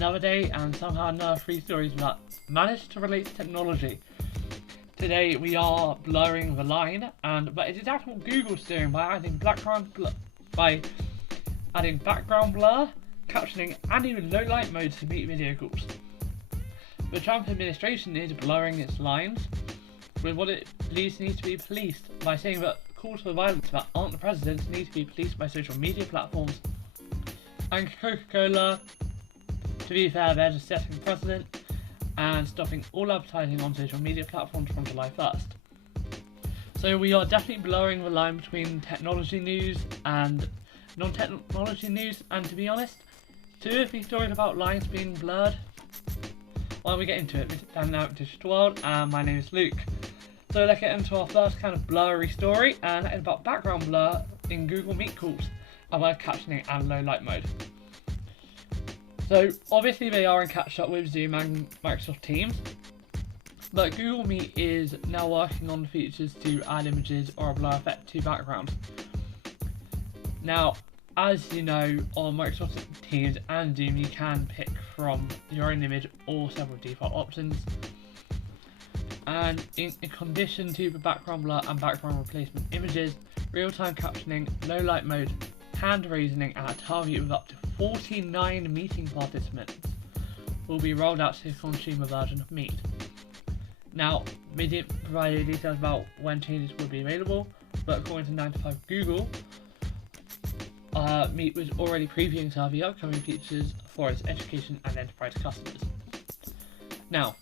another day and somehow another 3 stories that managed to relate to technology. Today we are blurring the line, but it is actually what Google's doing by adding background blur, captioning, and even low light mode to meet video calls. The Trump administration is blurring its lines with what it believes needs to be policed by saying that calls for violence that aren't the president need to be policed by social media platforms. And Coca-Cola, to be fair, they're just setting precedent and stopping all advertising on social media platforms from July 1st. So we are definitely blurring the line between technology news and non-technology news, and to be honest, 2 of these stories about lines being blurred. Why don't we get into it? This is Dan Now Digital World, and my name is Luke. So let's get into our first kind of blurry story, and that is about background blur in Google Meet calls, about captioning and low light mode. So obviously they are in catch up with Zoom and Microsoft Teams, but Google Meet is now working on features to add images or a blur effect to background. Now, as you know, on Microsoft Teams and Zoom you can pick from your own image or several default options. And in condition to the background blur and background replacement images, real-time captioning, low light mode, hand raising and a target with up to 49 meeting participants will be rolled out to the consumer version of Meet. Now, they didn't provide any details about when changes will be available, but according to 9 to 5 Google, Meet was already previewing some of the upcoming features for its education and enterprise customers. Now,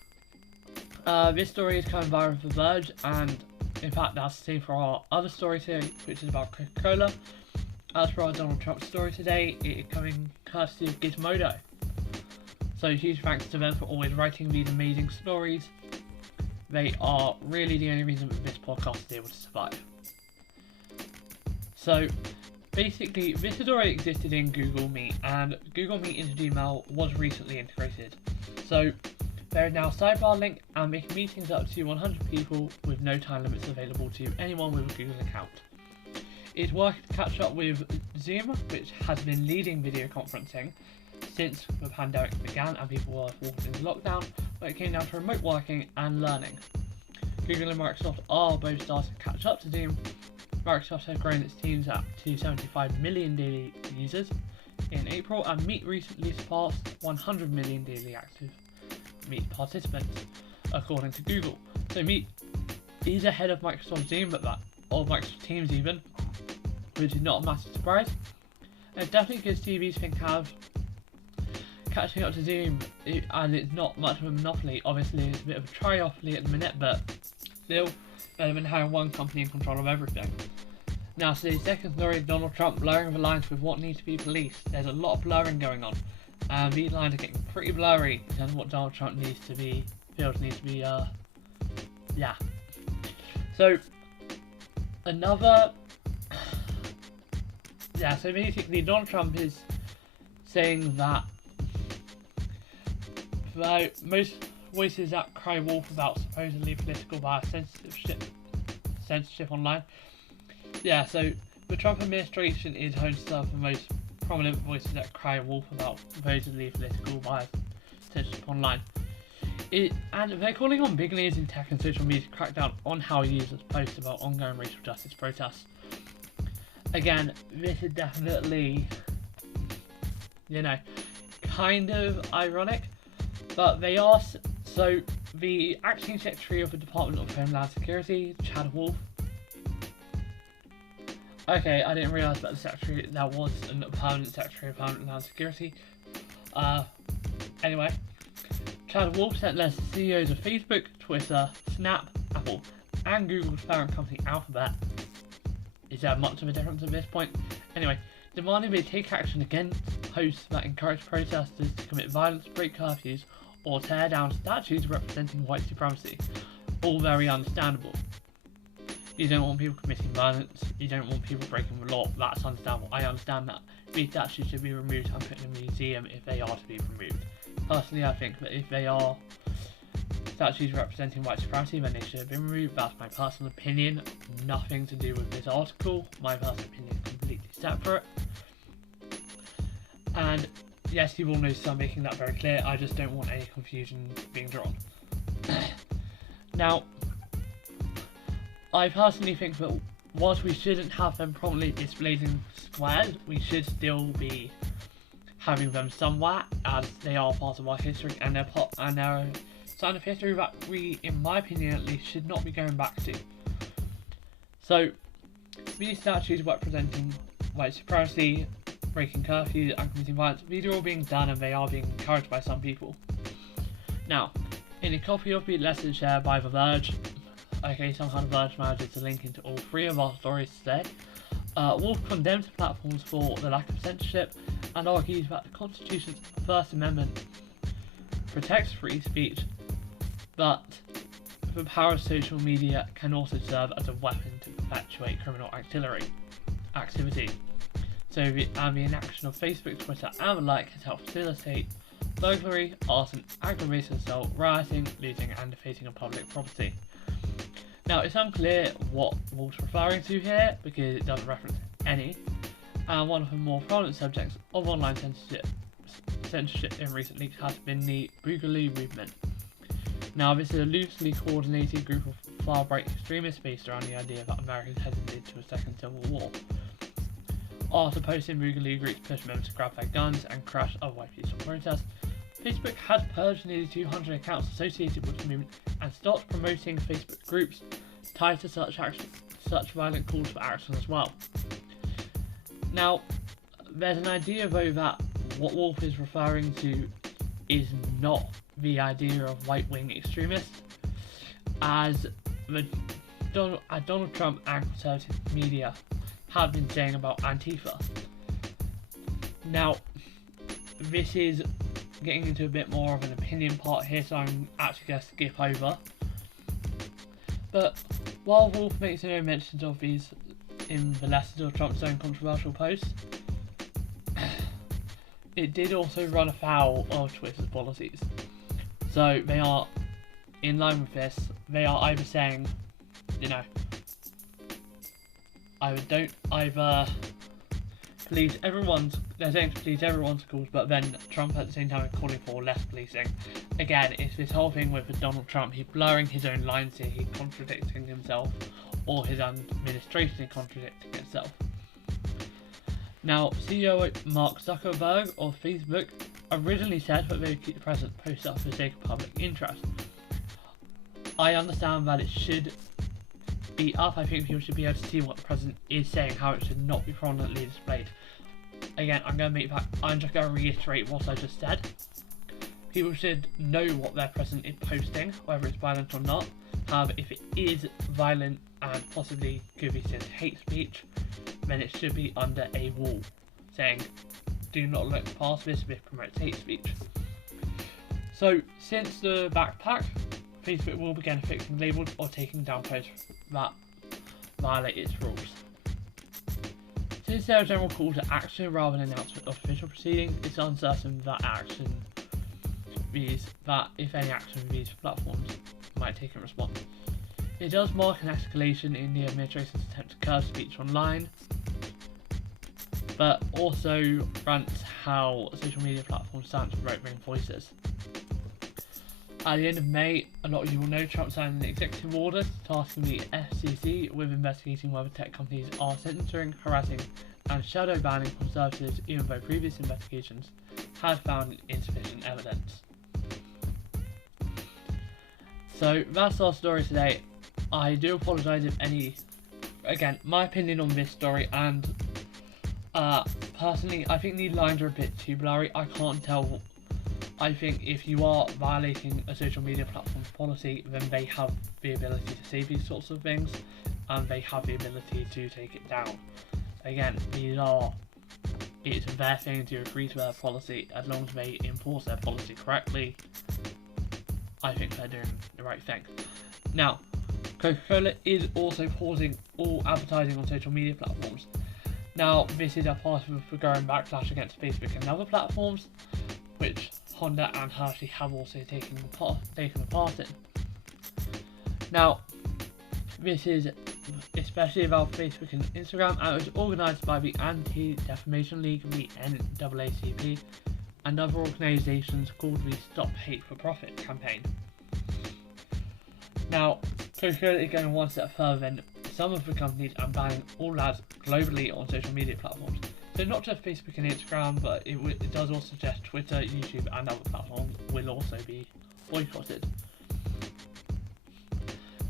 this story is kind of viral for The Verge, and in fact that's the same for our other story today, which is about Coca-Cola. As for our Donald Trump story today, it is coming courtesy of Gizmodo. So huge thanks to them for always writing these amazing stories. They are really the only reason that this podcast is able to survive. So basically, this has already existed in Google Meet, and Google Meet into Gmail was recently integrated. So there is now a sidebar link and making meetings up to 100 people with no time limits available to anyone with a Google account. It's working to catch up with Zoom, which has been leading video conferencing since the pandemic began and people were forced into lockdown, but it came down to remote working and learning. Google and Microsoft are both starting to catch up to Zoom. Microsoft has grown its Teams app to 75 million daily users in April, and Meet recently surpassed 100 million daily active Meet participants, according to Google. So Meet is ahead of Microsoft Zoom, or Microsoft Teams even, which is not a massive surprise. And it definitely gives TVs think have catching up to Zoom, and it's not much of a monopoly. Obviously it's a bit of a triopoly at the minute, but still better than having one company in control of everything. Now, so the second story is Donald Trump blurring the lines with what needs to be policed. There's a lot of blurring going on, and these lines are getting pretty blurry in terms of what Donald Trump needs to be. So so basically Donald Trump is saying that most voices that cry wolf about supposedly political bias, censorship online. So the Trump administration is home to some of the most prominent voices that cry wolf about supposedly political bias, censorship online. And they're calling on big leaders in tech and social media to crack down on how users post about ongoing racial justice protests. Again, this is definitely, kind of ironic, but they are. So the acting secretary of the Department of Homeland Security, Chad Wolf. Okay, I didn't realise that that was a permanent secretary of Homeland Security. Anyway, Chad Wolf sent letters to CEOs of Facebook, Twitter, Snap, Apple, and Google's parent company Alphabet. Is there much of a difference at this point? Anyway, demanding they take action against posts that encourage protesters to commit violence, break curfews, or tear down statues representing white supremacy. All very understandable. You don't want people committing violence, you don't want people breaking the law, that's understandable, I understand that. These statues should be removed and put in a museum if they are to be removed. Personally, I think that if they are statues representing white supremacy, then they should have been removed. That's my personal opinion, nothing to do with this article. My personal opinion is completely separate. And yes, you will notice I'm making that very clear. I just don't want any confusion being drawn. Now, I personally think that whilst we shouldn't have them prominently displayed in squares, we should still be having them somewhere, as they are part of our history and they're a sign of history that we, in my opinion at least, should not be going back to. So, these statues representing white supremacy, breaking curfew and committing violence, these are all being done and they are being encouraged by some people. Now, in a copy of the lesson shared by The Verge, okay, somehow The Verge manages to link into all three of our stories today, Wolf condemns platforms for the lack of censorship and argues that the Constitution's First Amendment protects free speech, but the power of social media can also serve as a weapon to perpetuate criminal activity. So the inaction of Facebook, Twitter and the like has helped facilitate burglary, arson, aggravated assault, rioting, looting and defacing of public property. Now, it's unclear what Wolf's referring to here because it doesn't reference any, and one of the more prominent subjects of online censorship in recent weeks has been the Boogaloo movement. Now, this is a loosely coordinated group of far-right extremists based around the idea that America is headed into a second civil war. After posting Boogaloo groups push members to grab their guns and crash otherwise peaceful protests, Facebook had purged nearly 200 accounts associated with the movement and stopped promoting Facebook groups tied to such violent calls for action as well. Now, there's an idea though that what Wolf is referring to is not the idea of right-wing extremists, as Donald Trump and conservative media have been saying about Antifa. Now, this is getting into a bit more of an opinion part here, so I'm actually going to skip over. But while Wolf makes no mentions of these in the lessons of Trump's own controversial posts, it did also run afoul of Twitter's policies. So they are, in line with this, they are either saying, you know, they're saying to police everyone's calls, but then Trump at the same time is calling for less policing. Again, it's this whole thing with Donald Trump, he's blurring his own lines here, he's contradicting himself, or his administration is contradicting itself. Now, CEO Mark Zuckerberg of Facebook originally said that they would keep the present post up for the sake of public interest. I understand that it should be up. I think people should be able to see what the president is saying, how it should not be prominently displayed. Again, I'm just going to reiterate what I just said. People should know what their president is posting, whether it's violent or not. However, if it is violent and possibly could be seen as hate speech, then it should be under a wall saying, do not look past this if it promotes hate speech. So, since the backpack, Facebook will begin fixing labels or taking down posts that violate its rules. Since there are general call to action rather than announcement of official proceedings, it's uncertain that if any action these platforms might take in response. It does mark an escalation in the administration's attempt to curb speech online, but also grants how social media platforms stand for right-wing voices. At the end of May, a lot of you will know Trump signed an executive order tasking the FCC with investigating whether tech companies are censoring, harassing and shadow banning conservatives, even though previous investigations had found insufficient evidence. So that's our story today. I do apologise if any, again, my opinion on this story, and personally I think the lines are a bit too blurry. I can't tell. I think if you are violating a social media platform's policy, then they have the ability to say these sorts of things, and they have the ability to take it down. Again, it's their thing to agree to their policy. As long as they enforce their policy correctly, I think they're doing the right thing. Now, Coca-Cola is also pausing all advertising on social media platforms. Now, this is a part of the growing backlash against Facebook and other platforms, which Honda and Hershey have also taken a part in. Now, this is especially about Facebook and Instagram, and it was organised by the Anti-Defamation League, the NAACP, and other organisations called the Stop Hate for Profit campaign. Now, Coca-Cola is going one step further than some of the companies and banning all ads globally on social media platforms. So not just Facebook and Instagram, but it does also suggest Twitter, YouTube and other platforms will also be boycotted.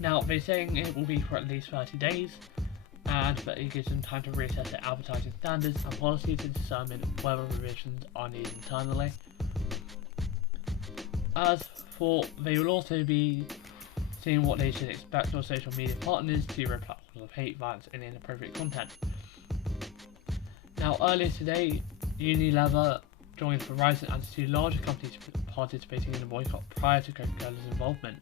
Now, they're saying it will be for at least 30 days, and that it gives them time to reassess their advertising standards and policy to determine whether revisions are needed internally. As for, they will also be seeing what they should expect of social media partners to rid platforms of hate, violence and inappropriate content. Now, earlier today, Unilever joined Verizon and 2 larger companies participating in the boycott prior to Coca-Cola's involvement.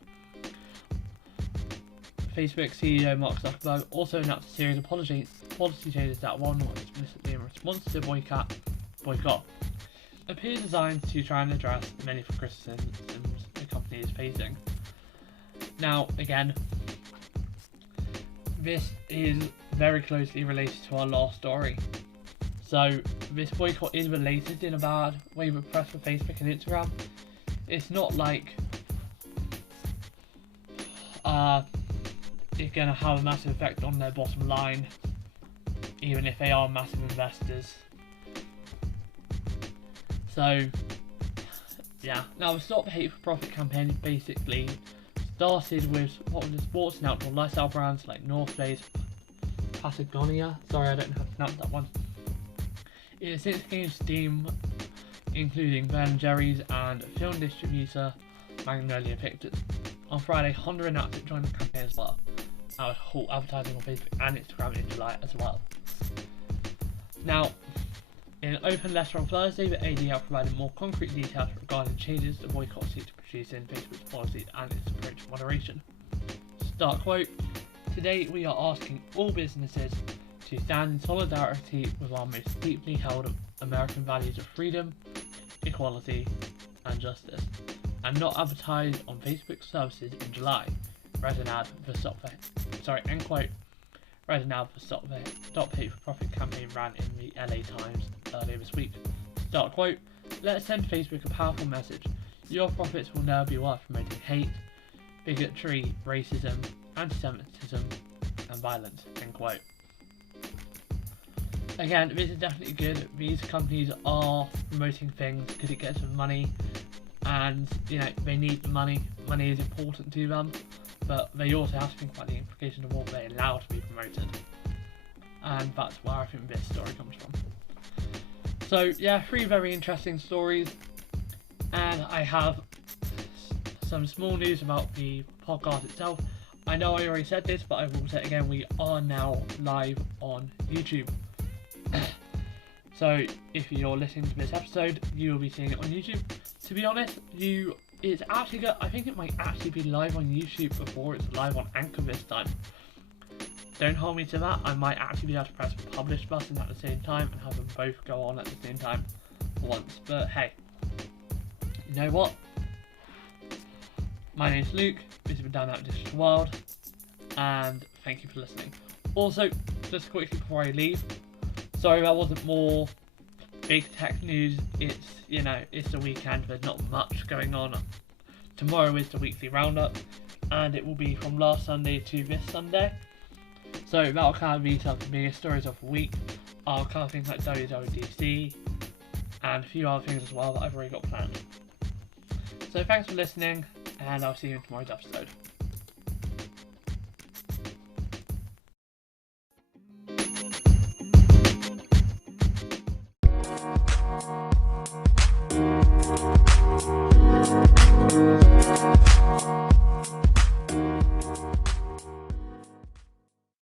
Facebook CEO Mark Zuckerberg also announced a series of policy changes that, while not explicitly in response to the boycott, appear designed to try and address many of the criticisms the company is facing. Now, again, this is very closely related to our last story. So, this boycott is related in a bad way with press for Facebook and Instagram. It's not like it's going to have a massive effect on their bottom line, even if they are massive investors. So, yeah. Now, the Stop Hate for Profit campaign basically started with popular sports and outdoor lifestyle brands like North Face, Patagonia. Sorry, I don't know how to pronounce that one. It has since gained steam, including Ben & Jerry's and film distributor Magnolia Pictures. On Friday, Honda announced it joined the campaign as well. I would halt advertising on Facebook and Instagram in July as well. Now, in an open letter on Thursday, the ADL provided more concrete details regarding changes the boycott seeks to produce in Facebook's policies and its approach to moderation. Start quote: "Today we are asking all businesses to stand in solidarity with our most deeply held American values of freedom, equality and justice, and not advertise on Facebook services in July," read an ad for Stop Hate for Profit campaign ran in the LA Times earlier this week. Start quote: "Let's send Facebook a powerful message. Your profits will never be worth promoting hate, bigotry, racism, anti-Semitism and violence," end quote. Again, this is definitely good. These companies are promoting things because it gets them money, and they need the money. Money is important to them, but they also have to think about the implications of what they allow to be promoted, and that's where I think this story comes from. So yeah, 3 very interesting stories, and I have some small news about the podcast itself. I know I already said this, but I will say it again, we are now live on YouTube. So if you're listening to this episode, you will be seeing it on YouTube. To be honest, it's actually good. I think it might actually be live on YouTube before it's live on Anchor this time. Don't hold me to that. I might actually be able to press the publish button at the same time and have them both go on at the same time for once. But hey, you know what? My name's Luke. This has been Down Out Digital World, and thank you for listening. Also, just quickly before I leave, sorry that wasn't more big tech news. It's the weekend, there's not much going on. Tomorrow is the weekly roundup, and it will be from last Sunday to this Sunday. So that'll kind of be some of the biggest stories of the week. I'll cover things like WWDC and a few other things as well that I've already got planned. So thanks for listening, and I'll see you in tomorrow's episode.